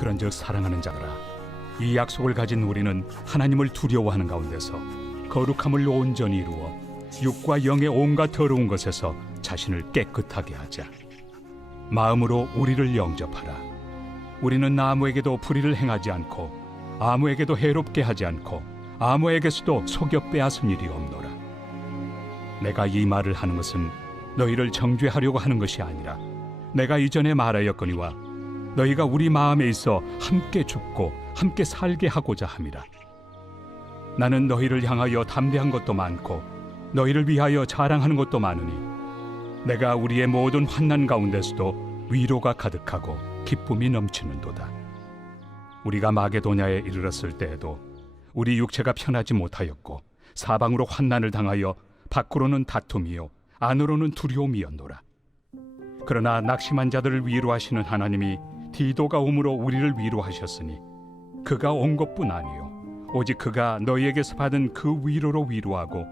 그런즉 사랑하는 자들아, 이 약속을 가진 우리는 하나님을 두려워하는 가운데서 거룩함을 온전히 이루어 육과 영의 온갖 더러운 것에서 자신을 깨끗하게 하자. 마음으로 우리를 영접하라. 우리는 아무에게도 불의를 행하지 않고 아무에게도 해롭게 하지 않고 아무에게서도 속여 빼앗은 일이 없노라. 내가 이 말을 하는 것은 너희를 정죄하려고 하는 것이 아니라 내가 이전에 말하였거니와 너희가 우리 마음에 있어 함께 죽고 함께 살게 하고자 함이라. 나는 너희를 향하여 담대한 것도 많고 너희를 위하여 자랑하는 것도 많으니 내가 우리의 모든 환난 가운데서도 위로가 가득하고 기쁨이 넘치는도다. 우리가 마게도냐에 이르렀을 때에도 우리 육체가 편하지 못하였고 사방으로 환난을 당하여 밖으로는 다툼이요 안으로는 두려움이었노라. 그러나 낙심한 자들을 위로하시는 하나님이 디도가 옴으로 우리를 위로하셨으니 그가 온 것뿐 아니요 오직 그가 너희에게서 받은 그 위로로 위로하고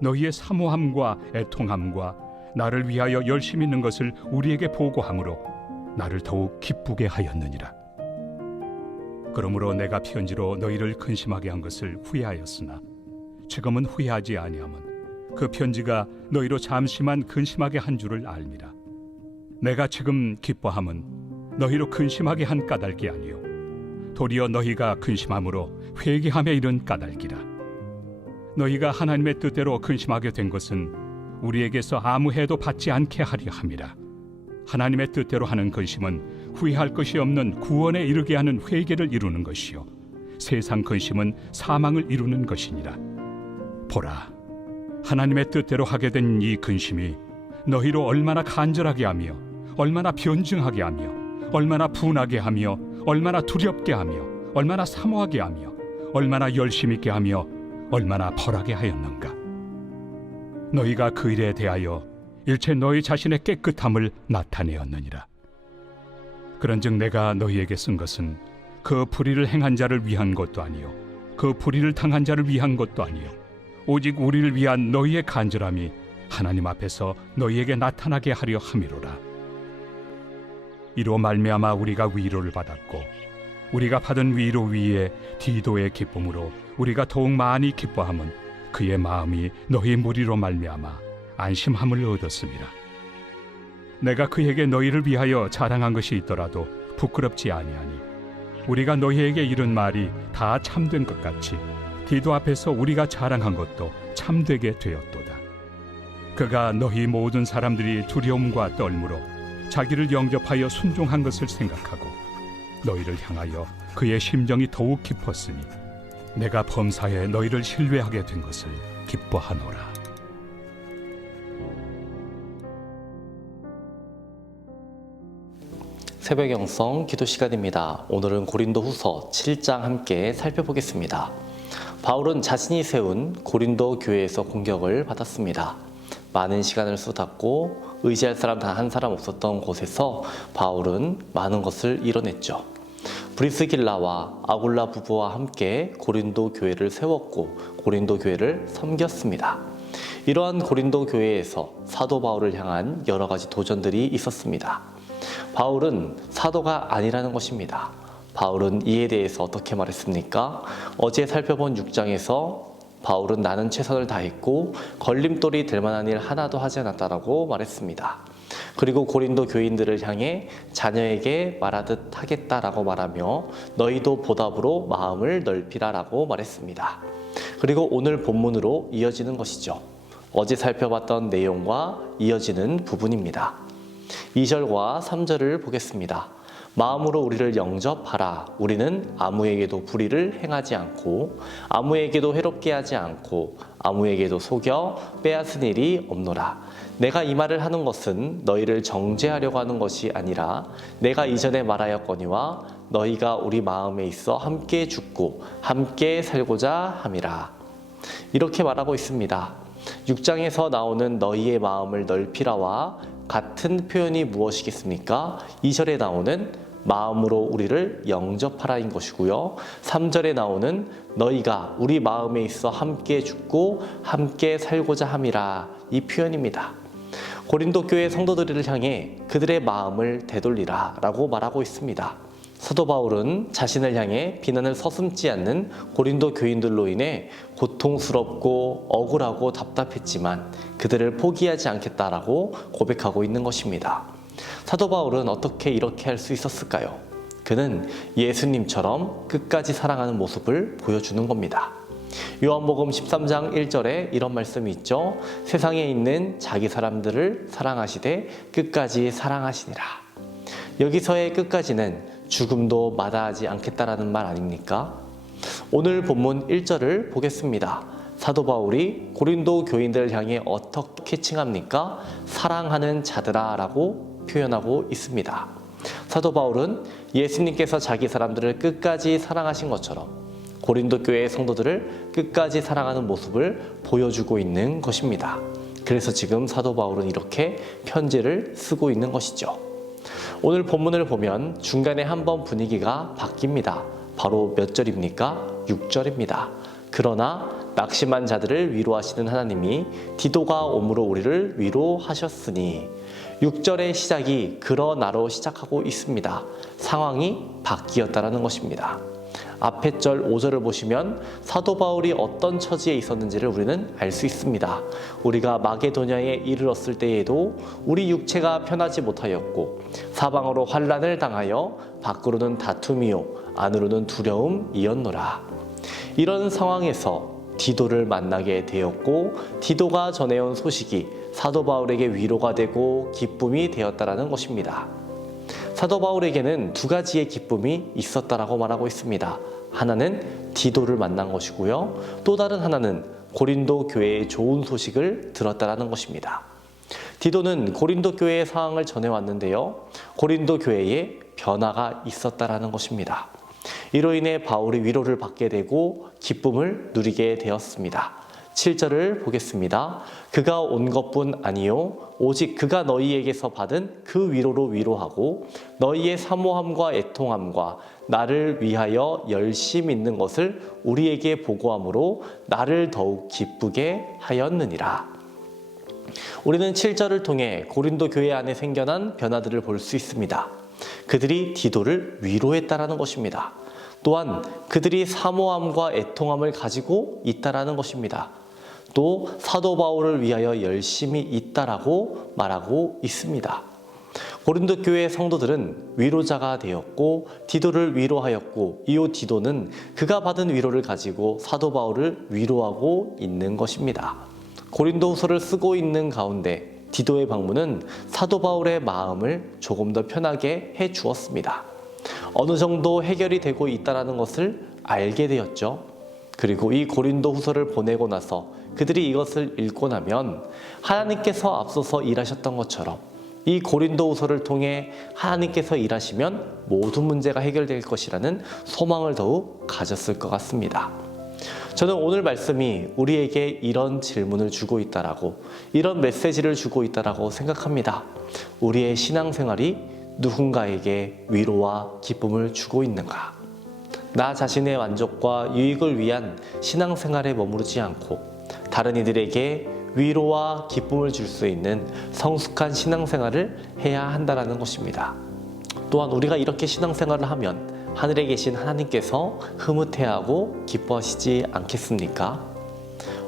너희의 사모함과 애통함과 나를 위하여 열심히 있는 것을 우리에게 보고함으로 나를 더욱 기쁘게 하였느니라. 그러므로 내가 편지로 너희를 근심하게 한 것을 후회하였으나 지금은 후회하지 아니함은 그 편지가 너희로 잠시만 근심하게 한 줄을 알미라. 내가 지금 기뻐함은 너희로 근심하게 한 까닭이 아니요 도리어 너희가 근심함으로 회개함에 이른 까닭이라. 너희가 하나님의 뜻대로 근심하게 된 것은 우리에게서 아무 해도 받지 않게 하려 함이라. 하나님의 뜻대로 하는 근심은 후회할 것이 없는 구원에 이르게 하는 회개를 이루는 것이요 세상 근심은 사망을 이루는 것이니라. 보라, 하나님의 뜻대로 하게 된 이 근심이 너희로 얼마나 간절하게 하며 얼마나 변증하게 하며 얼마나 분하게 하며 얼마나 두렵게 하며 얼마나 사모하게 하며 얼마나 열심 있게 하며 얼마나 벌하게 하였는가. 너희가 그 일에 대하여 일체 너희 자신의 깨끗함을 나타내었느니라. 그런즉 내가 너희에게 쓴 것은 그 불의를 행한 자를 위한 것도 아니요 그 불의를 당한 자를 위한 것도 아니요 오직 우리를 위한 너희의 간절함이 하나님 앞에서 너희에게 나타나게 하려 함이로라. 이로 말미암아 우리가 위로를 받았고 우리가 받은 위로 위에 디도의 기쁨으로 우리가 더욱 많이 기뻐함은 그의 마음이 너희 무리로 말미암아 안심함을 얻었음이라. 내가 그에게 너희를 위하여 자랑한 것이 있더라도 부끄럽지 아니하니 우리가 너희에게 이른 말이 다 참된 것 같이 디도 앞에서 우리가 자랑한 것도 참되게 되었도다. 그가 너희 모든 사람들이 두려움과 떨므로 자기를 영접하여 순종한 것을 생각하고 너희를 향하여 그의 심정이 더욱 깊었으니 내가 범사에 너희를 신뢰하게 된 것을 기뻐하노라. 새벽 영성 기도 시간입니다. 오늘은 고린도후서 7장 함께 살펴보겠습니다. 바울은 자신이 세운 고린도 교회에서 공격을 받았습니다. 많은 시간을 쏟았고 의지할 사람 단 한 사람 없었던 곳에서 바울은 많은 것을 이뤄냈죠. 브리스길라와 아굴라 부부와 함께 고린도 교회를 세웠고 고린도 교회를 섬겼습니다. 이러한 고린도 교회에서 사도 바울을 향한 여러 가지 도전들이 있었습니다. 바울은 사도가 아니라는 것입니다. 바울은 이에 대해서 어떻게 말했습니까? 어제 살펴본 6장에서 바울은 나는 최선을 다했고 걸림돌이 될 만한 일 하나도 하지 않았다라고 말했습니다. 그리고 고린도 교인들을 향해 자녀에게 말하듯 하겠다라고 말하며 너희도 보답으로 마음을 넓히라라고 말했습니다. 그리고 오늘 본문으로 이어지는 것이죠. 어제 살펴봤던 내용과 이어지는 부분입니다. 2절과 3절을 보겠습니다. 마음으로 우리를 영접하라. 우리는 아무에게도 불의를 행하지 않고 아무에게도 해롭게 하지 않고 아무에게도 속여 빼앗은 일이 없노라. 내가 이 말을 하는 것은 너희를 정죄하려고 하는 것이 아니라 내가 이전에 말하였거니와 너희가 우리 마음에 있어 함께 죽고 함께 살고자 함이라. 이렇게 말하고 있습니다. 6장에서 나오는 너희의 마음을 넓히라와 같은 표현이 무엇이겠습니까? 2절에 나오는 마음으로 우리를 영접하라인 것이고요. 3절에 나오는 너희가 우리 마음에 있어 함께 죽고 함께 살고자 함이라, 이 표현입니다. 고린도 교회 성도들을 향해 그들의 마음을 되돌리라 라고 말하고 있습니다. 사도 바울은 자신을 향해 비난을 서슴지 않는 고린도 교인들로 인해 고통스럽고 억울하고 답답했지만 그들을 포기하지 않겠다라고 고백하고 있는 것입니다. 사도 바울은 어떻게 이렇게 할 수 있었을까요? 그는 예수님처럼 끝까지 사랑하는 모습을 보여주는 겁니다. 요한복음 13장 1절에 이런 말씀이 있죠. 세상에 있는 자기 사람들을 사랑하시되 끝까지 사랑하시니라. 여기서의 끝까지는 죽음도 마다하지 않겠다라는 말 아닙니까? 오늘 본문 1절을 보겠습니다. 사도 바울이 고린도 교인들을 향해 어떻게 칭합니까? 사랑하는 자들아 라고 표현하고 있습니다. 사도 바울은 예수님께서 자기 사람들을 끝까지 사랑하신 것처럼 고린도 교회의 성도들을 끝까지 사랑하는 모습을 보여주고 있는 것입니다. 그래서 지금 사도 바울은 이렇게 편지를 쓰고 있는 것이죠. 오늘 본문을 보면 중간에 한번 분위기가 바뀝니다. 바로 몇 절입니까? 6절입니다. 그러나 낙심한 자들을 위로하시는 하나님이 디도가 오므로 우리를 위로하셨으니 6절의 시작이 그러나로 시작하고 있습니다. 상황이 바뀌었다는 것입니다. 앞에 절 5절을 보시면 사도 바울이 어떤 처지에 있었는지를 우리는 알 수 있습니다. 우리가 마게도냐에 이르렀을 때에도 우리 육체가 편하지 못하였고 사방으로 환난을 당하여 밖으로는 다툼이요 안으로는 두려움이었노라. 이런 상황에서 디도를 만나게 되었고 디도가 전해온 소식이 사도 바울에게 위로가 되고 기쁨이 되었다는 것입니다. 사도 바울에게는 두 가지의 기쁨이 있었다라고 말하고 있습니다. 하나는 디도를 만난 것이고요. 또 다른 하나는 고린도 교회의 좋은 소식을 들었다라는 것입니다. 디도는 고린도 교회의 상황을 전해왔는데요. 고린도 교회에 변화가 있었다라는 것입니다. 이로 인해 바울이 위로를 받게 되고 기쁨을 누리게 되었습니다. 7절을 보겠습니다. 그가 온 것뿐 아니요 오직 그가 너희에게서 받은 그 위로로 위로하고 너희의 사모함과 애통함과 나를 위하여 열심 있는 것을 우리에게 보고함으로 나를 더욱 기쁘게 하였느니라. 우리는 7절을 통해 고린도 교회 안에 생겨난 변화들을 볼 수 있습니다. 그들이 디도를 위로했다라는 것입니다. 또한 그들이 사모함과 애통함을 가지고 있다라는 것입니다. 또 사도 바울을 위하여 열심히 있다라고 말하고 있습니다. 고린도 교회의 성도들은 위로자가 되었고 디도를 위로하였고 이후 디도는 그가 받은 위로를 가지고 사도 바울을 위로하고 있는 것입니다. 고린도후서를 쓰고 있는 가운데 디도의 방문은 사도 바울의 마음을 조금 더 편하게 해 주었습니다. 어느 정도 해결이 되고 있다는 것을 알게 되었죠. 그리고 이 고린도후서를 보내고 나서 그들이 이것을 읽고 나면 하나님께서 앞서서 일하셨던 것처럼 이 고린도후서를 통해 하나님께서 일하시면 모든 문제가 해결될 것이라는 소망을 더욱 가졌을 것 같습니다. 저는 오늘 말씀이 우리에게 이런 질문을 주고 있다라고, 이런 메시지를 주고 있다라고 생각합니다. 우리의 신앙생활이 누군가에게 위로와 기쁨을 주고 있는가? 나 자신의 만족과 유익을 위한 신앙생활에 머무르지 않고 다른 이들에게 위로와 기쁨을 줄 수 있는 성숙한 신앙생활을 해야 한다는 것입니다. 또한 우리가 이렇게 신앙생활을 하면 하늘에 계신 하나님께서 흐뭇해하고 기뻐하시지 않겠습니까?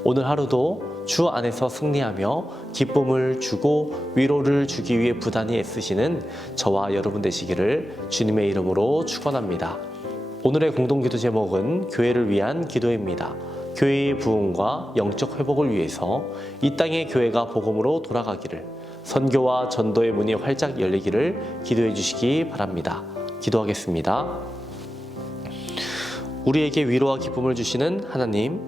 오늘 하루도 주 안에서 승리하며 기쁨을 주고 위로를 주기 위해 부단히 애쓰시는 저와 여러분 되시기를 주님의 이름으로 축원합니다. 오늘의 공동기도 제목은 교회를 위한 기도입니다. 교회의 부흥과 영적 회복을 위해서 이 땅의 교회가 복음으로 돌아가기를, 선교와 전도의 문이 활짝 열리기를 기도해 주시기 바랍니다. 기도하겠습니다. 우리에게 위로와 기쁨을 주시는 하나님,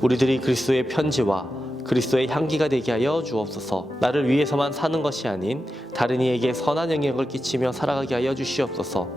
우리들이 그리스도의 편지와 그리스도의 향기가 되게 하여 주옵소서. 나를 위해서만 사는 것이 아닌 다른 이에게 선한 영향을 끼치며 살아가게 하여 주시옵소서.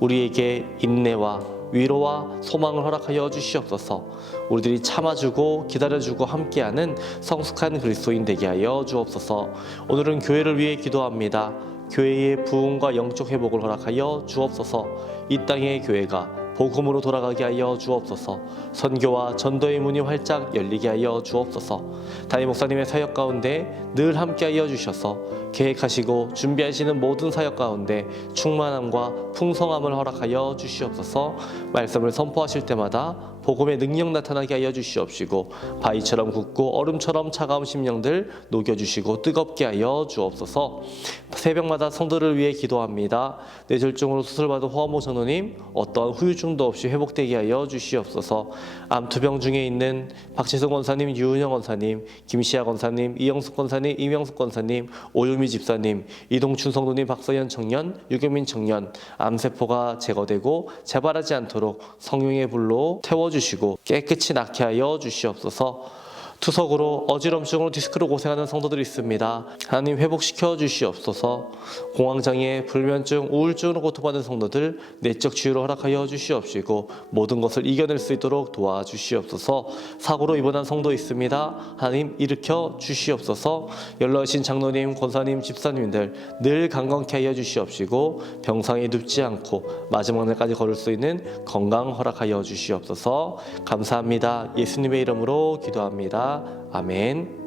우리에게 인내와 위로와 소망을 허락하여 주시옵소서. 우리들이 참아주고 기다려주고 함께하는 성숙한 그리스도인 되게 하여 주옵소서. 오늘은 교회를 위해 기도합니다. 교회의 부흥과 영적 회복을 허락하여 주옵소서. 이 땅의 교회가 복음으로 돌아가게 하여 주옵소서. 선교와 전도의 문이 활짝 열리게 하여 주옵소서. 담임 목사님의 사역 가운데 늘 함께 하여 주셔서 계획하시고 준비하시는 모든 사역 가운데 충만함과 풍성함을 허락하여 주시옵소서. 말씀을 선포하실 때마다 복음의 능력 나타나게 하여 주시옵시고 바위처럼 굳고 얼음처럼 차가운 심령들 녹여주시고 뜨겁게 하여 주옵소서. 새벽마다 성도를 위해 기도합니다. 뇌졸중으로 수술받은 허모 전우님 어떠한 후유증도 없이 회복되게 하여 주시옵소서. 암투병 중에 있는 박재성 권사님, 유은영 권사님, 김시아 권사님, 이영숙 권사님, 이명숙 권사님, 오유미 집사님, 이동춘 성도님, 박서연 청년, 유경민 청년, 암세포가 제거되고 재발하지 않도록 성령의 불로 태워주시고 깨끗이 낫게 하여 주시옵소서. 투석으로 어지럼증으로 디스크로 고생하는 성도들이 있습니다. 하나님 회복시켜 주시옵소서. 공황장애, 불면증, 우울증으로 고통받는 성도들 내적 치유를 허락하여 주시옵시고 모든 것을 이겨낼 수 있도록 도와주시옵소서. 사고로 입원한 성도 있습니다. 하나님 일으켜 주시옵소서. 연로하신 장로님, 권사님, 집사님들 늘 강건케 하여 주시옵시고 병상에 눕지 않고 마지막 날까지 걸을 수 있는 건강 허락하여 주시옵소서. 감사합니다. 예수님의 이름으로 기도합니다. 아멘.